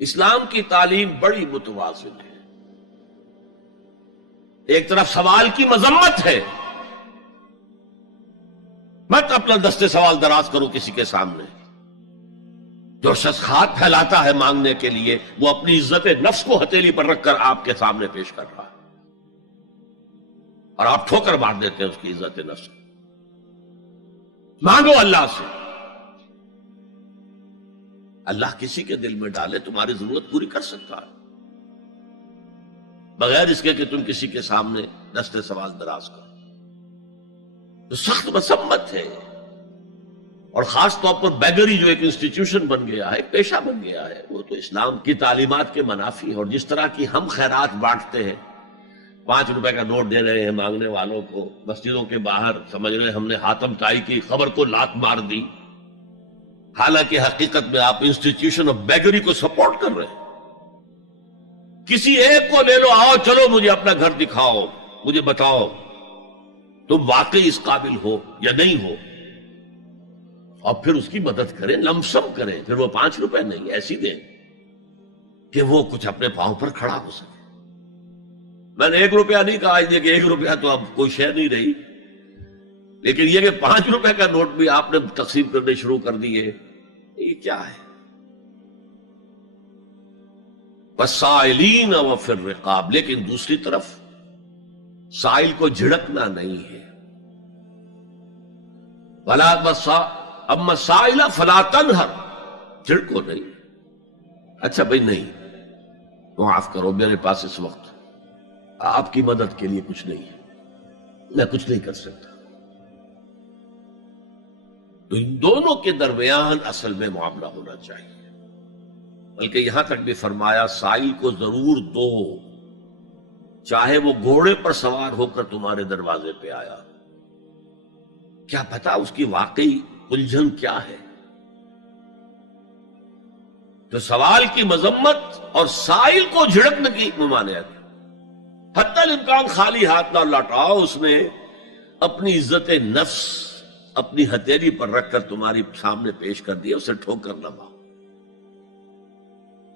اسلام کی تعلیم بڑی متوازن ہے. ایک طرف سوال کی مذمت ہے، مت اپنا دستے سوال دراز کرو کسی کے سامنے. جو شخص ہاتھ پھیلاتا ہے مانگنے کے لیے وہ اپنی عزت نفس کو ہتھیلی پر رکھ کر آپ کے سامنے پیش کر رہا ہے، اور آپ ٹھوکر مار دیتے ہیں اس کی عزت نفس. مانگو اللہ سے، اللہ کسی کے دل میں ڈالے تمہاری ضرورت پوری کر سکتا ہے، بغیر اس کے کہ تم کسی کے سامنے دستے سوال دراز کرو. تو سخت مذمت ہے. اور خاص طور پر بیگری جو ایک انسٹیٹیوشن بن گیا ہے، ایک پیشہ بن گیا ہے، وہ تو اسلام کی تعلیمات کے منافی ہے. اور جس طرح کی ہم خیرات بانٹتے ہیں، 5 روپے کا نوٹ دے رہے ہیں مانگنے والوں کو، مسجدوں کے باہر سمجھ رہے ہم نے حاتم طائی کی خبر کو لات مار دی، حالانکہ حقیقت میں آپ انسٹیٹیوشن آف بیگری کو سپورٹ کر رہے ہیں. کسی ایک کو لے لو، آؤ چلو مجھے اپنا گھر دکھاؤ، مجھے بتاؤ تم واقعی اس قابل ہو یا نہیں ہو، اور پھر اس کی مدد کریں، لمسم کریں. پھر وہ 5 روپے نہیں ایسی دیں کہ وہ کچھ اپنے پاؤں پر کھڑا ہو سکے. میں نے 1 روپیہ نہیں کہا کہ 1 روپیہ تو اب کوئی شے نہیں رہی، لیکن یہ کہ 5 روپے کا نوٹ بھی آپ نے تقسیم کرنے شروع کر دیے، یہ کیا ہے؟ وَالسَّائِلِينَ وَفِي الرِّقَابِ. لیکن دوسری طرف سائل کو جھڑکنا نہیں ہے. اما السائل فلا تنہر، جھڑکو نہیں. اچھا بھائی نہیں، معاف کرو، میرے پاس اس وقت آپ کی مدد کے لیے کچھ نہیں ہے، میں کچھ نہیں کر سکتا. تو ان دونوں کے درمیان اصل میں معاملہ ہونا چاہیے. بلکہ یہاں تک بھی فرمایا سائل کو ضرور دو، چاہے وہ گھوڑے پر سوار ہو کر تمہارے دروازے پہ آیا. کیا پتا اس کی واقعی الجھن کیا ہے. تو سوال کی مذمت اور سائل کو جھڑکنے کی ممانعت. حتی الامکان خالی ہاتھ نہ لوٹاؤ. اس نے اپنی عزت نفس اپنی ہتھیلی پر رکھ کر تمہاری سامنے پیش کر دیا، اسے ٹھوکر نہ مارو.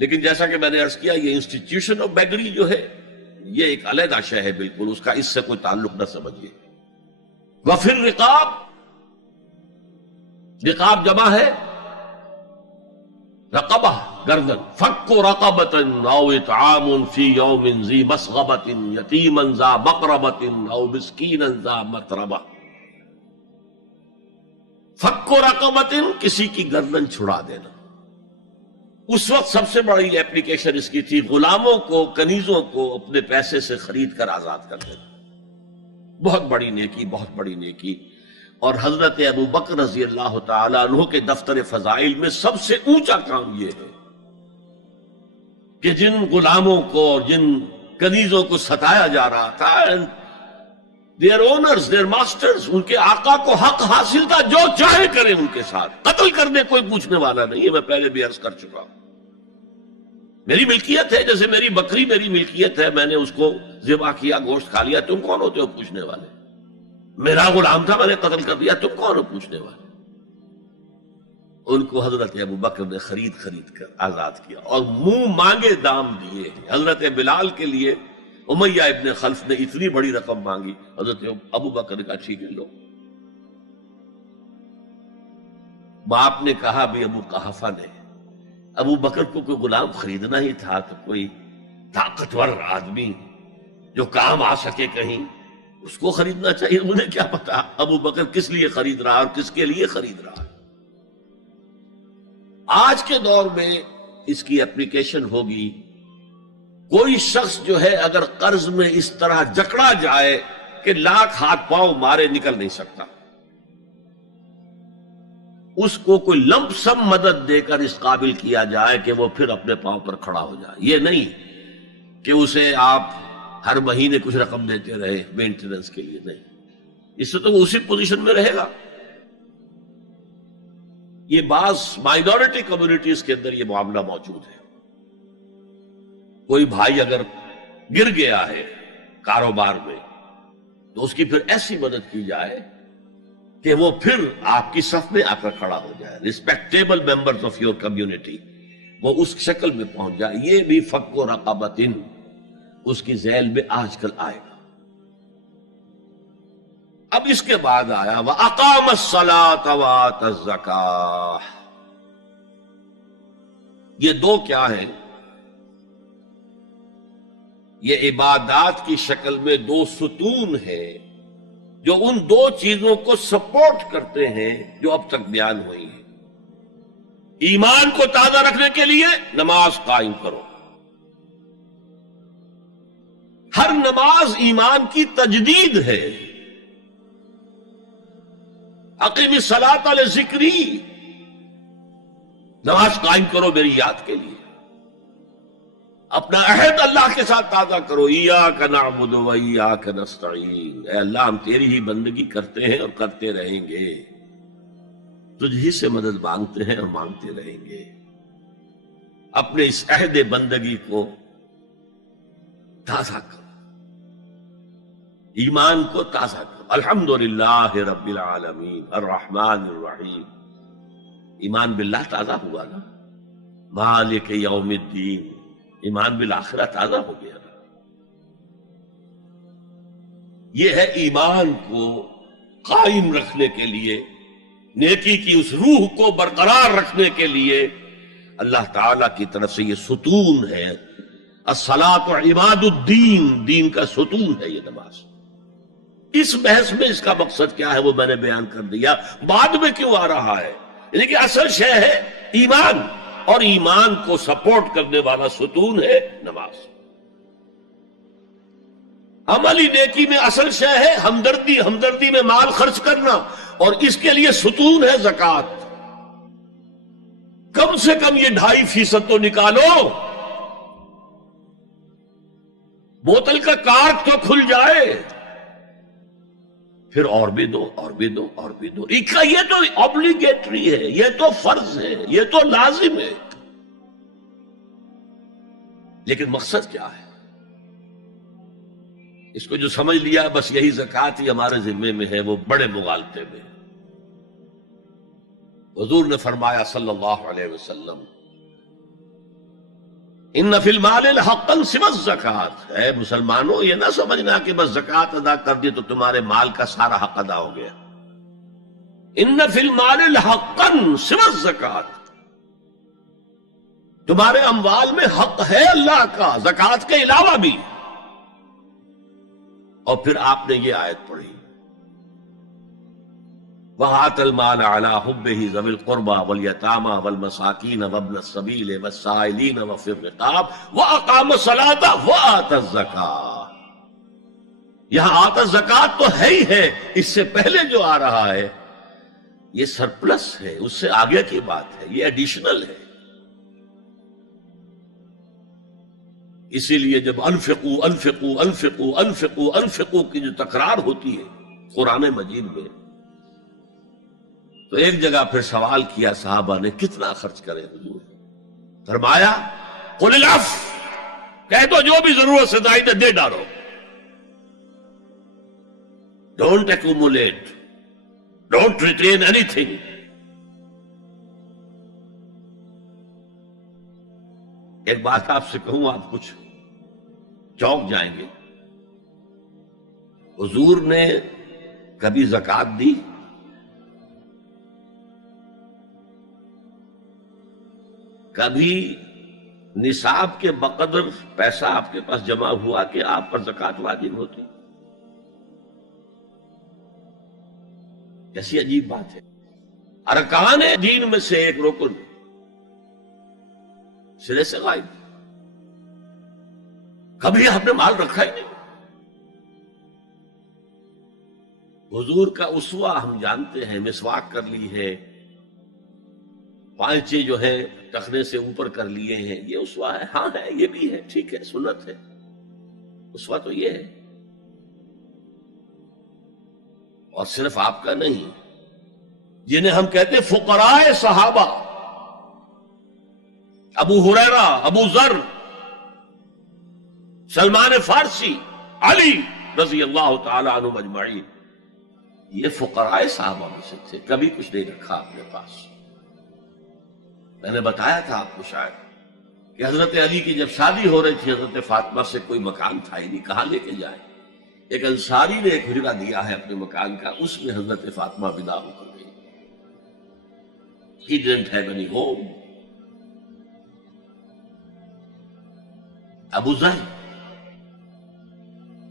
لیکن جیسا کہ میں نے عرض کیا، یہ انسٹیٹیوشن آف بیگری جو ہے یہ ایک علیحدہ شے ہے، بالکل اس کا اس سے کوئی تعلق نہ سمجھیے. وفی الرقاب، رقاب جمع ہے رقبہ، گردن. فک رقبۃ او اطعام فی یوم ذی مسغبۃ یتیما ذا مقربۃ او مسکینا ذا متربہ. فک رقبۃ، کسی کی گردن چھڑا دینا. اس وقت سب سے بڑی ایپلیکیشن اس کی تھی غلاموں کو، کنیزوں کو اپنے پیسے سے خرید کر آزاد کر دینا. بہت بڑی نیکی، بہت بڑی نیکی. اور حضرت ابو بکر رضی اللہ تعالیٰ عنہ کے دفتر فضائل میں سب سے اونچا کام یہ ہے کہ جن غلاموں کو اور جن کنیزوں کو ستایا جا رہا تھا، دیئر اونرز، دیئر ماسٹرز، ان کے آقا کو حق حاصل تھا، جو چاہے کریں ان کے ساتھ، قتل کرنے کوئی پوچھنے والا نہیں ہے. میں پہلے بھی عرض کر چکا ہوں، میری ملکیت ہے، جیسے میری بکری میری ملکیت ہے، میں نے اس کو ذبح کیا، گوشت کھا لیا، تم کون ہوتے ہو پوچھنے والے؟ میرا غلام تھا، میں نے قتل کر دیا، تم کون ہو پوچھنے والے؟ ان کو حضرت ابو بکر نے خرید کر آزاد کیا اور منہ مانگے دام دیے. حضرت بلال کے لیے امیہ ابن خلف نے اتنی بڑی رقم مانگی، حضرت ابو بکر نے کہا ٹھیک ہے لو. باپ نے کہا بھی ابو قحافہ نے، ابو بکر کو کوئی غلام خریدنا ہی تھا تو کوئی طاقتور آدمی جو کام آ سکے کہیں، اس کو خریدنا چاہیے. انہیں کیا پتا ابو بکر کس لیے خرید رہا اور کس کے لیے خرید رہا. آج کے دور میں اس کی اپلیکیشن ہوگی. کوئی شخص جو ہے اگر قرض میں اس طرح جکڑا جائے کہ لاکھ ہاتھ پاؤں مارے نکل نہیں سکتا، اس کو کوئی لمپ سم مدد دے کر اس قابل کیا جائے کہ وہ پھر اپنے پاؤں پر کھڑا ہو جائے. یہ نہیں کہ اسے آپ ہر مہینے کچھ رقم دیتے رہے مینٹیننس کے لیے، نہیں، اس سے تو وہ اسی پوزیشن میں رہے گا. یہ بعض مائنورٹی کمیونٹیز کے اندر یہ معاملہ موجود ہے. کوئی بھائی اگر گر گیا ہے کاروبار میں تو اس کی پھر ایسی مدد کی جائے کہ وہ پھر آپ کی صف میں آ کر کھڑا ہو جائے. Respectable members of your community وہ اس شکل میں پہنچ جائے. یہ بھی فک و رقبۃ اس کی ذیل میں آج کل آئے گا. اب اس کے بعد آیا وَأَقَامَ الصَّلَاةَ وَآتَى الزَّكَاةَ. یہ دو کیا ہیں؟ یہ عبادات کی شکل میں دو ستون ہیں جو ان دو چیزوں کو سپورٹ کرتے ہیں جو اب تک بیان ہوئی ہیں. ایمان کو تازہ رکھنے کے لیے نماز قائم کرو. ہر نماز ایمان کی تجدید ہے. اقیم الصلاۃ لذکری، نماز قائم کرو میری یاد کے لیے. اپنا عہد اللہ کے ساتھ تازہ کرو. ایاک نعبد و ایاک نستعین، اے اللہ ہم تیری ہی بندگی کرتے ہیں اور کرتے رہیں گے، تجھ ہی سے مدد مانگتے ہیں اور مانگتے رہیں گے. اپنے اس عہد بندگی کو تازہ کرو، ایمان کو تازہ کرو. الحمدللہ رب العالمین الرحمن الرحیم. ایمان باللہ تازہ ہوا نا. مالک یوم الدین، ایمان بالآخرہ تازہ ہو گیا نا. یہ ہے ایمان کو قائم رکھنے کے لیے، نیکی کی اس روح کو برقرار رکھنے کے لیے اللہ تعالی کی طرف سے یہ ستون ہے. الصلاۃ عماد الدین، دین کا ستون ہے یہ نماز. اس بحث میں اس کا مقصد کیا ہے وہ میں نے بیان کر دیا. بعد میں کیوں آ رہا ہے؟ یعنی کہ اصل شے ہے ایمان، اور ایمان کو سپورٹ کرنے والا ستون ہے نماز. عملی نیکی میں اصل شے ہے ہمدردی، ہمدردی میں مال خرچ کرنا، اور اس کے لیے ستون ہے زکوٰۃ. کم سے کم یہ 2.5% تو نکالو، بوتل کا کارک تو کھل جائے، پھر اور بھی دو اور بھی دو اور بھی دو. یہ تو obligatory ہے، یہ تو فرض ہے، یہ تو لازم ہے. لیکن مقصد کیا ہے؟ اس کو جو سمجھ لیا بس یہی زکوٰۃ ہی ہمارے ذمے میں ہے، وہ بڑے مغالطے میں. حضور نے فرمایا صلی اللہ علیہ وسلم ان فی المال حقا سوى الزکوٰۃ. اے مسلمانوں یہ نہ سمجھنا کہ بس زکوٰۃ ادا کر دی تو تمہارے مال کا سارا حق ادا ہو گیا. ان فی المال حقا سوى الزکوٰۃ، تمہارے اموال میں حق ہے اللہ کا زکوٰۃ کے علاوہ بھی. اور پھر آپ نے یہ آیت پڑھی وَآتَى الْمَالَ عَلَىٰ حُبِّهِ ذَوِي الْقُرْبَىٰ وَالْيَتَامَىٰ وَالْمَسَاكِينَ وَابْنَ السَّبِيلِ وَالسَّائِلِينَ وَفِي الرِّقَابِ وَأَقَامَ الصَّلَاةَ وَآتَى الزَّكَاةَ. یہاں آتا زکوٰۃ تو ہے ہی ہے، اس سے پہلے جو آ رہا ہے یہ سرپلس ہے، اس سے آگے کی بات ہے، یہ ایڈیشنل ہے. اسی لیے جب انفقوا انفقوا انفقوا انفقوا انفقوا کی جو تکرار ہوتی ہے قرآن مجید میں، تو ایک جگہ پھر سوال کیا صحابہ نے کتنا خرچ کرے حضور؟ فرمایا قل العفو، کہہ دو جو بھی ضرورت سے زائد دے ڈالو. Don't accumulate, don't retain any thing. ایک بات آپ سے کہوں، آپ کچھ چونک جائیں گے. حضور نے کبھی زکوٰۃ دی؟ کبھی نصاب کے بقدر پیسہ آپ کے پاس جمع ہوا کہ آپ پر زکوٰۃ واجب ہوتی؟ کیسی عجیب بات ہے. ارکان دین میں سے ایک رکن سرے سے غائب. کبھی آپ نے مال رکھا ہی نہیں. حضور کا اسوہ ہم جانتے ہیں، مسواک کر لی ہے، پانچے جو ہے ٹخنے سے اوپر کر لیے ہیں، یہ اسوہ ہے. ہاں ہے، یہ بھی ہے، ٹھیک ہے، سنت ہے. اسوہ تو یہ ہے. اور صرف آپ کا نہیں، جنہیں ہم کہتے ہیں فقراء صحابہ، ابو ہریرہ، ابو ذر، سلمان فارسی، علی رضی اللہ تعالی عنہ اجمعین، یہ فقراء صحابہ میں سے تھے. کبھی کچھ نہیں رکھا اپنے پاس. میں نے بتایا تھا آپ کو شاید کہ حضرت علی کی جب شادی ہو رہی تھی حضرت فاطمہ سے، کوئی مکان تھا ہی نہیں، کہاں لے کے جائیں؟ ایک انصاری نے ایک حجرہ دیا ہے اپنے مکان کا، اس میں حضرت فاطمہ بنا ہو کر گئی. He didn't have any home. ابو ذر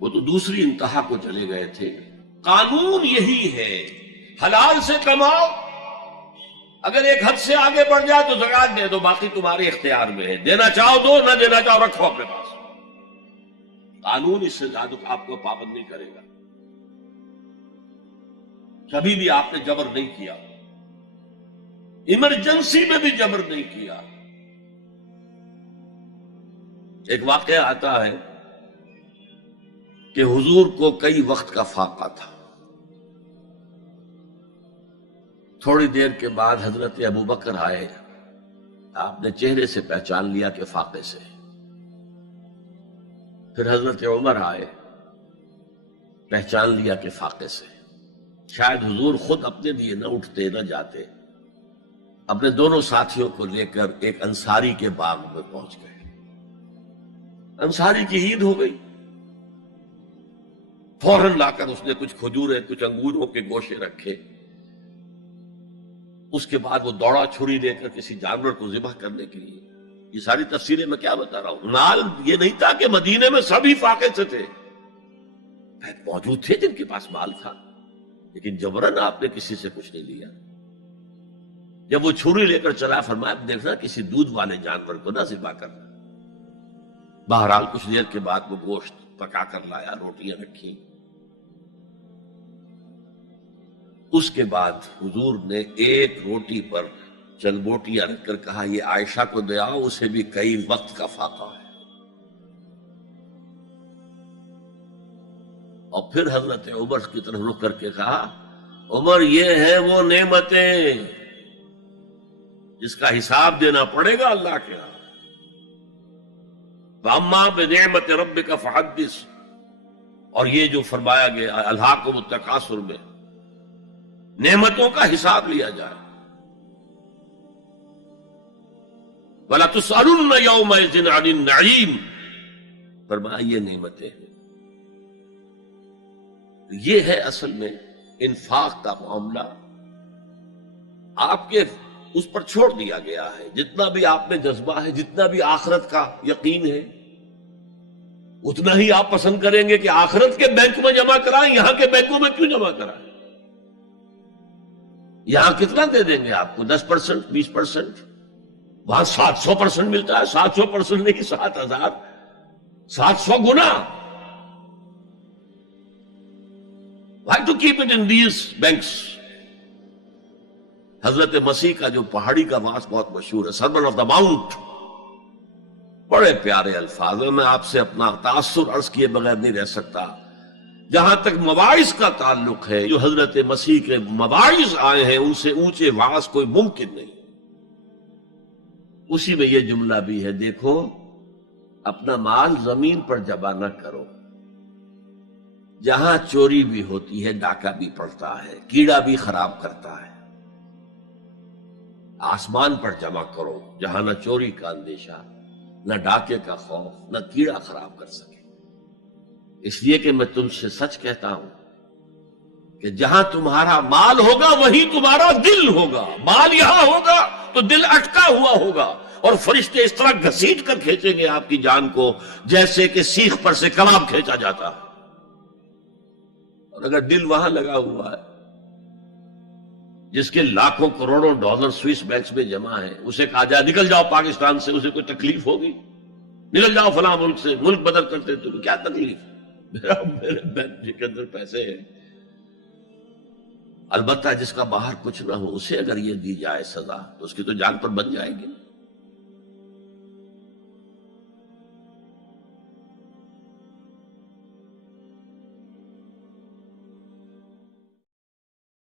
وہ تو دوسری انتہا کو چلے گئے تھے. قانون یہی ہے، حلال سے کماؤ، اگر ایک حد سے آگے بڑھ جائے تو زکات دے دو، باقی تمہارے اختیار میں ہے، دینا چاہو دو، نہ دینا چاہو رکھو اپنے پاس. قانون اس سے زیادہ آپ کو پابند نہیں کرے گا. کبھی بھی آپ نے جبر نہیں کیا، ایمرجنسی میں بھی جبر نہیں کیا. ایک واقعہ آتا ہے کہ حضور کو کئی وقت کا فاقہ تھا. تھوڑی دیر کے بعد حضرت ابو بکر آئے، آپ نے چہرے سے پہچان لیا کہ فاقے سے. پھر حضرت عمر آئے، پہچان لیا کہ فاقے سے. شاید حضور خود اپنے لیے نہ اٹھتے نہ جاتے، اپنے دونوں ساتھیوں کو لے کر ایک انصاری کے باغ میں پہنچ گئے. انصاری کی عید ہو گئی، فوراً لا کر اس نے کچھ کھجوریں کچھ انگوروں کے گوشے رکھے. اس کے بعد وہ دوڑا چھری لے کر کسی جانور کو ذبح کرنے کے لیے. یہ ساری تفسیریں میں کیا بتا رہا ہوں. مال یہ نہیں تھا کہ مدینے میں سبھی فاقے سے تھے، موجود تھے جن کے پاس مال تھا، لیکن جبرن آپ نے کسی سے کچھ نہیں لیا. جب وہ چھری لے کر چلا، فرمایا دیکھنا کسی دودھ والے جانور کو نہ ذبح کرنا. بہرحال کچھ دیر کے بعد وہ گوشت پکا کر لایا، روٹیاں رکھی. اس کے بعد حضور نے ایک روٹی پر چند بوٹیاں رکھ کر کہا یہ عائشہ کو دے آؤ، اسے بھی کئی وقت کا فاقہ ہے. اور پھر حضرت عمر کی طرف رخ کر کے کہا عمر یہ ہیں وہ نعمتیں جس کا حساب دینا پڑے گا اللہ کے ہاں. وَأَمَّا بِنِعْمَةِ رَبِّكَ فَحَدِّثْ، اور یہ جو فرمایا گیا الہاکم التکاثر میں نعمتوں کا حساب لیا جائے. وَلَا تُسْأَلُنَّ يَوْمَئِذٍ عَنِ النَّعِيمِ، فرمایا یہ نعمتیں ہیں. یہ ہے اصل میں انفاق کا معاملہ. آپ کے اس پر چھوڑ دیا گیا ہے. جتنا بھی آپ میں جذبہ ہے، جتنا بھی آخرت کا یقین ہے، اتنا ہی آپ پسند کریں گے کہ آخرت کے بینک میں جمع کرائیں، یہاں کے بینکوں میں کیوں جمع کرائیں. یہاں کتنا دے دیں گے آپ کو؟ 10%، 20%. وہاں 700% ملتا ہے. 700% نہیں، 7,000، 700 گنا. Why to keep it in these banks؟ حضرت مسیح کا جو پہاڑی کا واس بہت مشہور ہے، سرمن آف دا ماؤنٹ، بڑے پیارے الفاظ ہیں. میں آپ سے اپنا تاثر عرض کیے بغیر نہیں رہ سکتا. جہاں تک مواعظ کا تعلق ہے، جو حضرت مسیح کے مواعظ آئے ہیں ان سے اونچے واعظ کوئی ممکن نہیں. اسی میں یہ جملہ بھی ہے، دیکھو اپنا مال زمین پر جمع نہ کرو. جہاں چوری بھی ہوتی ہے ڈاکہ بھی پڑتا ہے، کیڑا بھی خراب کرتا ہے. آسمان پر جمع کرو جہاں نہ چوری کا اندیشہ، نہ ڈاکے کا خوف، نہ کیڑا خراب کر سکے. اس لیے کہ میں تم سے سچ کہتا ہوں کہ جہاں تمہارا مال ہوگا وہیں تمہارا دل ہوگا. مال یہاں ہوگا تو دل اٹکا ہوا ہوگا، اور فرشتے اس طرح گھسیٹ کر کھینچیں گے آپ کی جان کو جیسے کہ سیخ پر سے کباب کھینچا جاتا ہے. اور اگر دل وہاں لگا ہوا ہے جس کے لاکھوں کروڑوں ڈالر سوئس بینکس میں جمع ہیں، اسے کہا جائے نکل جاؤ پاکستان سے، اسے کوئی تکلیف ہوگی؟ نکل جاؤ فلاں ملک سے، ملک بدل کرتے تو کیا تکلیف؟ میرے بینک کے اندر پیسے ہیں. البتہ جس کا باہر کچھ نہ ہو اسے اگر یہ دی جائے سزا تو اس کی تو جان پر بن جائے گی.